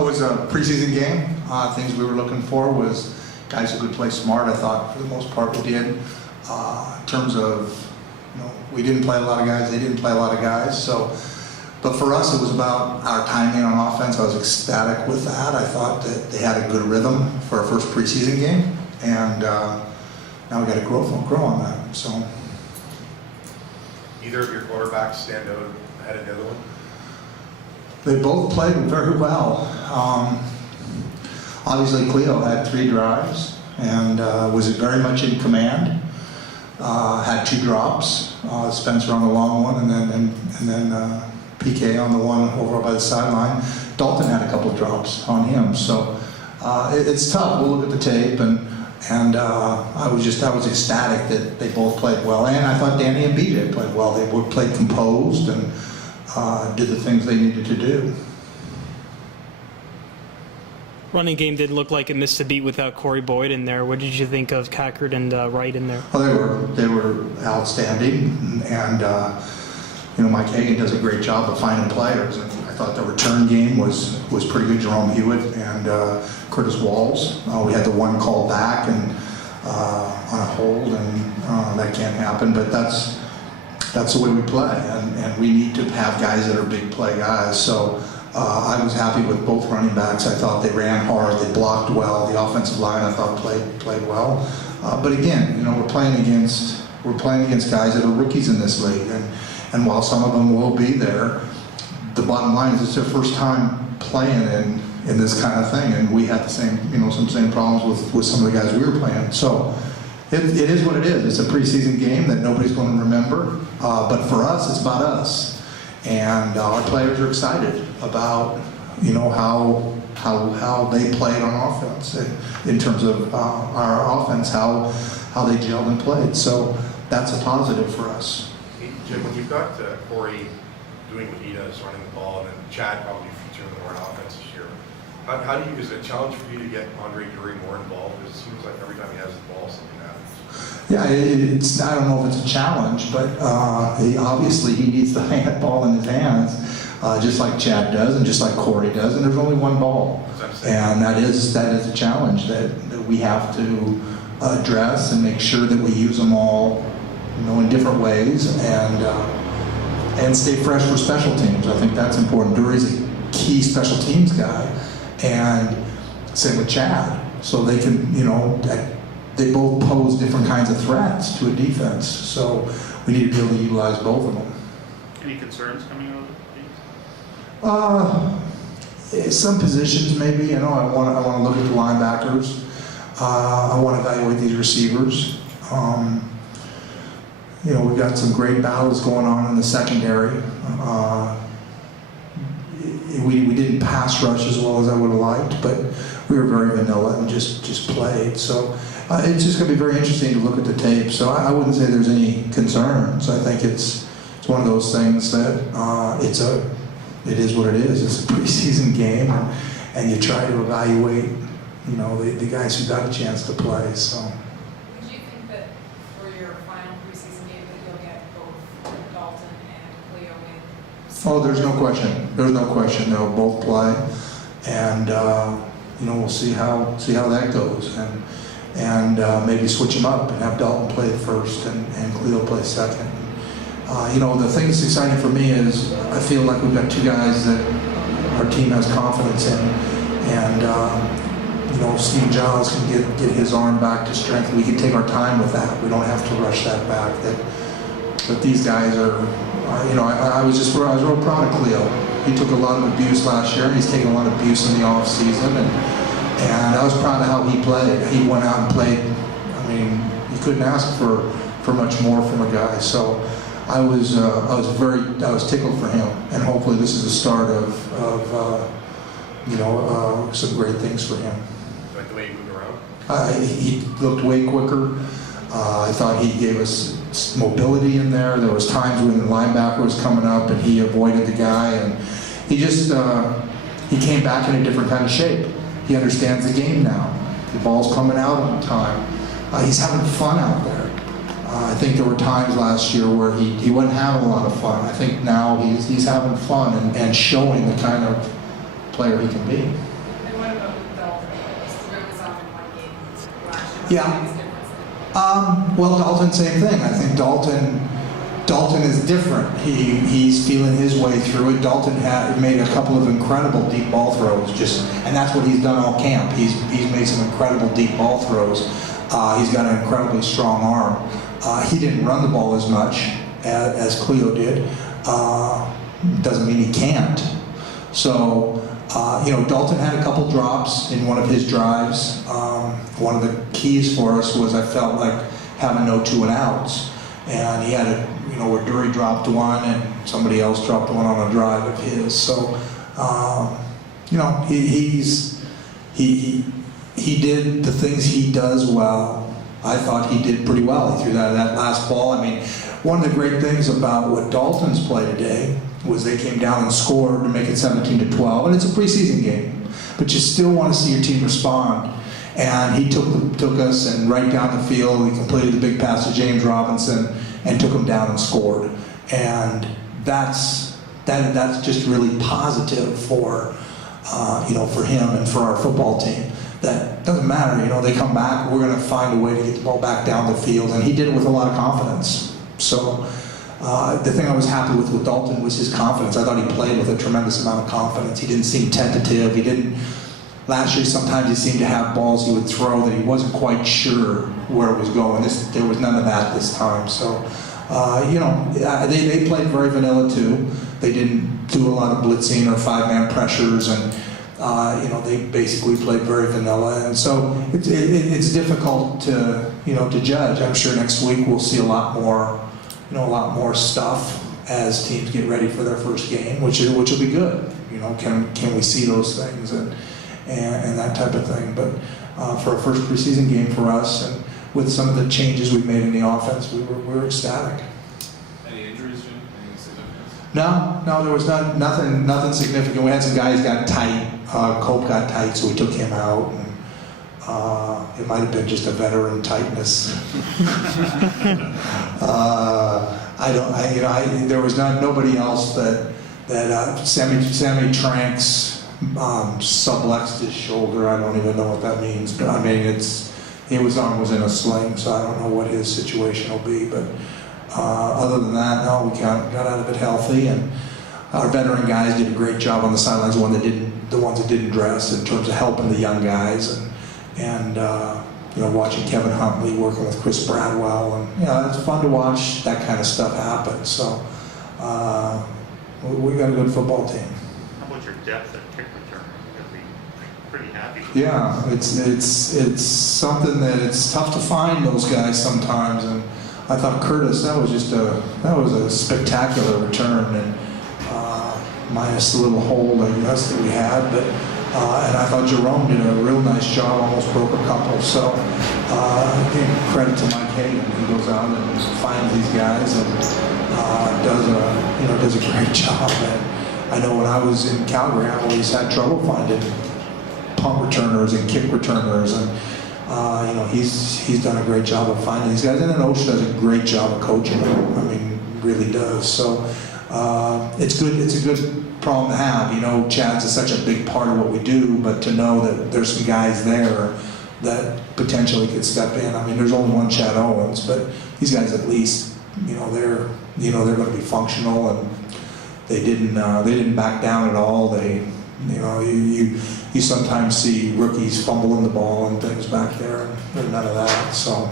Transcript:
It was a preseason game. Things we were looking for was guys who could play smart. I thought for the most part we did. In terms of, we didn't play a lot of guys, they didn't play a lot of guys. So, but for us it was about our timing on offense. I was ecstatic with that. I thought that they had a good rhythm for our first preseason game, and now we got to grow on that. So, either of your quarterbacks stand out ahead of the other one? They both played very well. Obviously, Cleo had 3 drives and was very much in command. Had 2 drops. Spencer on the long one, and then PK on the one over by the sideline. Dalton had a couple of drops on him. So it's tough. We'll look at the tape, and I was ecstatic that they both played well. And I thought Danny and BJ played well. They both played composed and did the things they needed to do. Running game did look like it missed a beat without Corey Boyd in there. What did you think of Cackard and Wright in there? Well, they were outstanding, and Mike Hagan does a great job of finding players. And I thought the return game was pretty good. Jerome Hewitt and Curtis Walls. We had the one call back and on a hold, and that can't happen. But that's the way we play, and we need to have guys that are big play guys. So I was happy with both running backs. I thought they ran hard, they blocked well. The offensive line I thought played well. But again, we're playing against guys that are rookies in this league, and while some of them will be there, the bottom line is it's their first time playing in this kind of thing, and we had the same some problems with some of the guys we were playing. So. It is what it is. It's a preseason game that nobody's going to remember, but for us, it's about us. And our players are excited about, how they played on offense, in terms of our offense, how they gelled and played. So that's a positive for us. Hey, Jim, when you've got Corey doing what he does, running the ball, and then Chad probably featuring more on offense this year, how do you? Is it a challenge for you to get Andre Dury more involved? Because it seems like every time he has the ball, something happens. Yeah, I don't know if it's a challenge, but obviously he needs the ball in his hands, just like Chad does and just like Corey does, and there's only one ball. And that is a challenge that we have to address and make sure that we use them all, in different ways, and stay fresh for special teams. I think that's important. Dury's a key special teams guy, and same with Chad. So they can, they both pose different kinds of threats to a defense, so we need to be able to utilize both of them. Any concerns coming out of the games? Some positions maybe. I want to look at the linebackers. I want to evaluate these receivers. We've got some great battles going on in the secondary. We didn't pass rush as well as I would have liked, but we were very vanilla and just played. So it's just going to be very interesting to look at the tape. So I wouldn't say there's any concerns. I think it's one of those things that it is what it is. It's a preseason game, and you try to evaluate, the guys who got a chance to play. So. Would you think that for your final preseason game that you'll get both Dalton and Cleo in? Oh, there's no question. There's no question. They'll both play, and we'll see how that goes, and maybe switch them up and have Dalton play first and Cleo play second. The thing that's exciting for me is I feel like we've got 2 guys that our team has confidence in, and Steve Giles can get his arm back to strength. We can take our time with that. We don't have to rush that back. That these guys are I was real proud of Cleo. He took a lot of abuse last year, and he's taken a lot of abuse in the off season, and I was proud of how he played. He went out and played. You couldn't ask for much more from a guy. So I was tickled for him, and hopefully this is the start of some great things for him. Like the way he moved around? He looked way quicker. I thought he gave us mobility in there. There was times when the linebacker was coming up and he avoided the guy, and he just he came back in a different kind of shape. He understands the game now. The ball's coming out on time. He's having fun out there. I think there were times last year where he wasn't having a lot of fun. I think now he's having fun and showing the kind of player he can be. And what about with Dalton? He's 3 was off in 1 game last year. Yeah. What's the biggest difference? Well, Dalton, same thing. I think Dalton is different. He's feeling his way through it. Dalton had made a couple of incredible deep ball throws, and that's what he's done all camp. He's made some incredible deep ball throws. He's got an incredibly strong arm. He didn't run the ball as much as Cleo did. Doesn't mean he can't. So, Dalton had a couple drops in one of his drives. One of the keys for us was I felt like having no 2 and outs. And he had where Dury dropped one and somebody else dropped one on a drive of his. So, he did the things he does well. I thought he did pretty well. He threw that last ball. I mean, one of the great things about what Dalton's play today was they came down and scored to make it 17-12, and it's a preseason game, but you still want to see your team respond. And he took us and right down the field. He completed the big pass to James Robinson and took him down and scored. And that's just really positive for for him and for our football team. That doesn't matter. They come back. We're going to find a way to get the ball back down the field, and he did it with a lot of confidence. So. The thing I was happy with Dalton was his confidence. I thought he played with a tremendous amount of confidence. He didn't seem tentative. Last year, sometimes he seemed to have balls he would throw that he wasn't quite sure where it was going. There was none of that this time. So, they played very vanilla too. They didn't do a lot of blitzing or 5-man pressures, and they basically played very vanilla. And so it's difficult to judge. I'm sure next week we'll see a lot more stuff as teams get ready for their first game, which will be good. Can we see those things and that type of thing? But for a first preseason game for us, and with some of the changes we've made in the offense, we were ecstatic. Any injuries, Jim? Anything significant? No, there was nothing significant. We had some guys got tight. Cope got tight, so we took him out. And, it might have been just a veteran tightness. There was nobody else that Sammy Tranks sublexed his shoulder. I don't even know what that means, but I mean his arm was in a sling, so I don't know what his situation will be. But other than that, no, we got out of it healthy, and our veteran guys did a great job on the sidelines. The ones that didn't dress in terms of helping the young guys and watching Kevin Huntley working with Chris Bradwell, and it's fun to watch that kind of stuff happen. So we got a good football team. How about your depth at kick return? You'll be pretty happy. Yeah, it's something that it's tough to find those guys sometimes, and I thought Curtis, that was a spectacular return, and minus the little hold I guess that we had, but. And I thought Jerome did a real nice job, almost broke a couple. So I give credit to Mike Hagan. He goes out and finds these guys and does a great job. And I know when I was in Calgary, I always had trouble finding punt returners and kick returners, and he's done a great job of finding these guys. And then Osha does a great job of coaching them. I mean, really does. So it's good. It's a good problem to have. Chad's is such a big part of what we do, but to know that there's some guys there that potentially could step in. I mean, there's only one Chad Owens, but these guys at least, they're going to be functional, and they didn't back down at all. You sometimes see rookies fumbling the ball and things back there, and none of that. So.